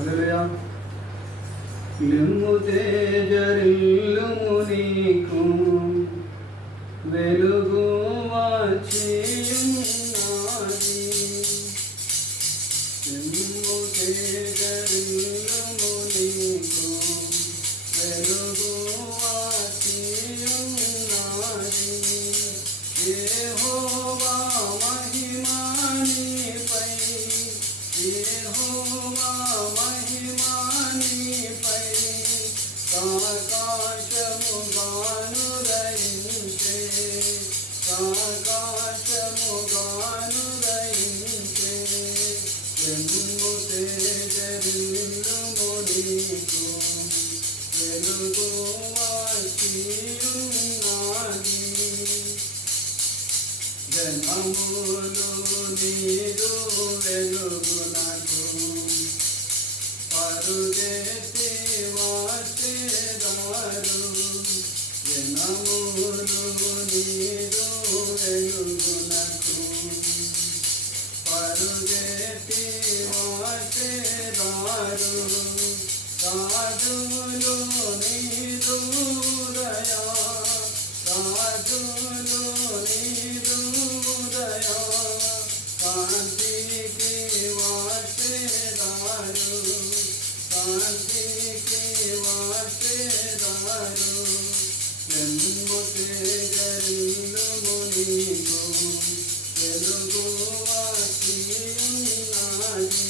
హల్లెలూయా. లెమ్ము తేజరిల్లుము నీకు వెలుగు వచ్చియున్నది. లెమ్ము తేజరిల్లుము నీకు వెలుగు వచ్చియున్నది. యెహోవా మహిమా నీపై, యెహోవా మహిమా నీపై ఆకాశముగాను దయించే, ఆకాశముగాను దయించే. లెమ్ము తేజరిల్లుము నీకు వెలుగు వచ్చియున్నది. జనములు నీరు వెలుగునకు పరుగెత్తి వచ్చెదరు. జనములు నీరు వెలుగునకు పరుగెత్తి వచ్చెదరు. రాజులు నీరు దయా, రాజులు నీరు దయా కాంతికి వచ్చెదరు, కాంతికి వచ్చెదరు. లెమ్ము తేజరిల్లుము నీకు వెలుగు వచ్చియున్నది.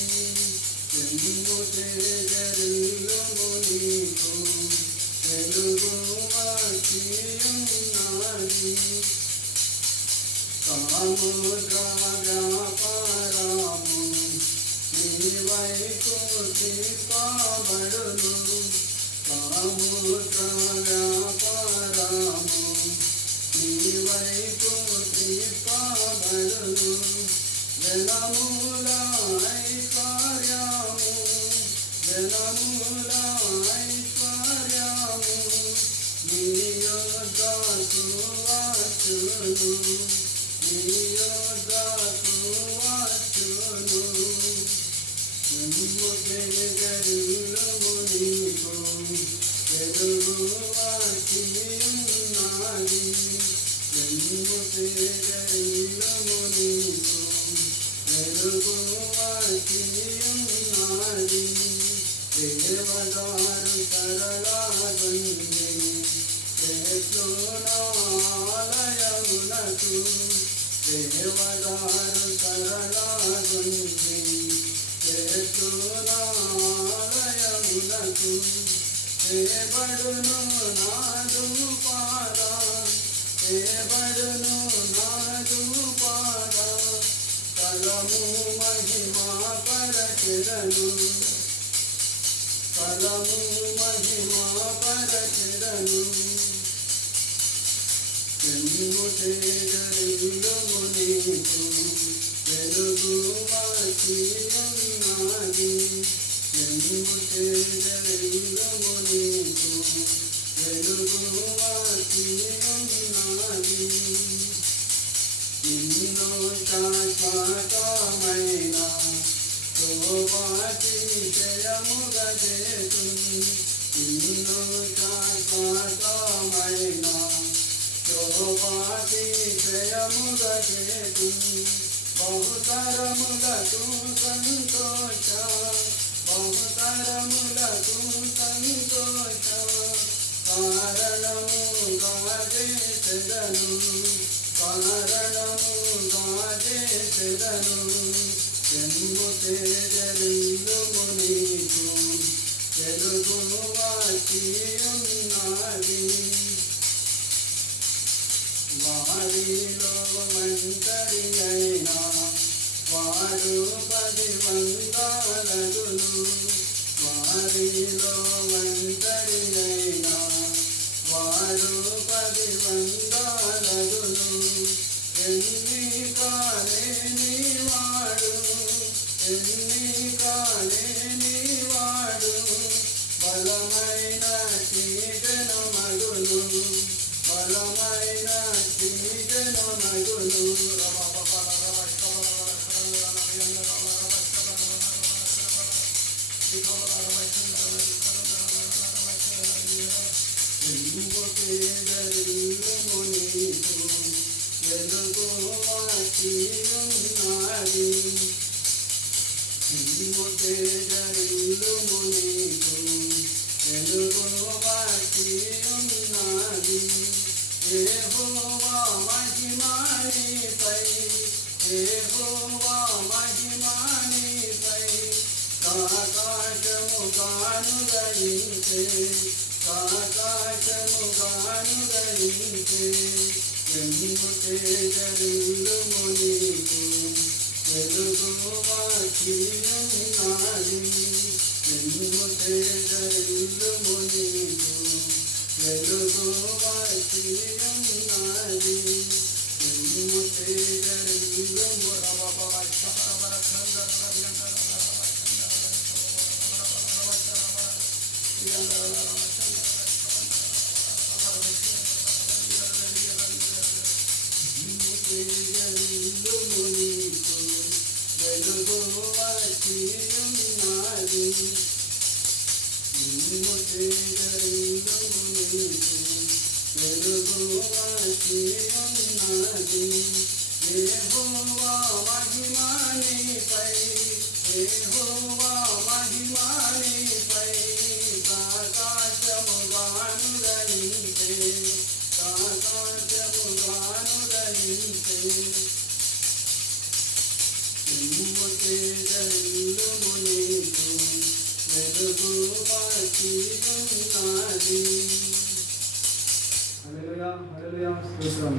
లెమ్ము తేజరిల్లుము నీకు వెలుగు వచ్చియున్నది. సముద్ర వ్యాపారము నీ వైపు తిప్పబడును, సముద్ర వ్యాపారము నీ వైపు తిప్పబడును. జనముల ఐశ్వర్యము, జనముల ఐశ్వర్యము నీ యొద్దకు వచ్చును, నీ యొద్దకు వచ్చును. లెమ్ము తేజరిల్లుము నీకు వెలుగు వచ్చియున్నది. లెమ్ము తేజరిల్లుము నీకు వెలుగు వచ్చియున్నది. దేవదారు సరళాగండి ఆలయమునకు, దేవదారు సరళాగండి ఆలయమునకు చేయబడును నాదు పాద, చేయబడును నాదు పాద. కలము మహిమా పరచెదను, కలము మహిమా పరచెదను. లెమ్ము తేజరిల్లుము నీకు వెలుగు వచ్చియున్నది. లెమ్ము తేజరిల్లుము నీకు వెలుగు వచ్చియున్నది. ఇన్నో శాశ్వతమైన శోభాతిశయముగా చేతును, ఇన్నో శాశ్వతమైన శోభాతిశయముగా చేతును. బహుతరములకు సంతోష, బహుతరములకు సంతోష కారణముగా చేసెదను, కారణముగా చేసెదను. లెమ్ము తేజరిల్లుము నీకు వెలుగు వచ్చియున్నది. వారిలో ఒంటరి అయినా వాడు 10 వందలగును, వారిలో ఒంటరి అయినా వాడు 10 వందలగును. ఎన్నిక లేని వాడు, ఎన్నిక లేని వాడు బలమైన చీకటి బలమైన చీకటి Because చెంబు పేదరిల్లుము నీకు వెలుగు వాకియున్నది. చెంబు పేదరిల్లుము నీకు వెలుగు వాకియున్నది. యెహోవా మహిమా నీపై, యెహోవా మహిమా నీపై ఆకాశముగాను దయించే, ఆకాశముగాను దయించే. చెంబు తేజరిల్లుము నీకు వెలుగు వాకియున్నది. చెంబు తేజరిల్లుము నీకు వెలుగు వాకియున్నది. చెంబు తేజరిల్లుము తేజరిల్లుము నీకు వెలుగు వాకియున్నది. చెంబు తేజరిల్లుము నీకు వెలుగు వాకియున్నది. యెహోవా మహిమా నీపై, యెహోవా మహిమా నీపై ఆకాశముగాను దయించే, ఆకాశముగాను దయించే. చెంబు తేజరిల్లుము నీకు వెలుగు వాకియున్నది. హల్లెలూయా, హల్లెలూయా, స్తోత్రం.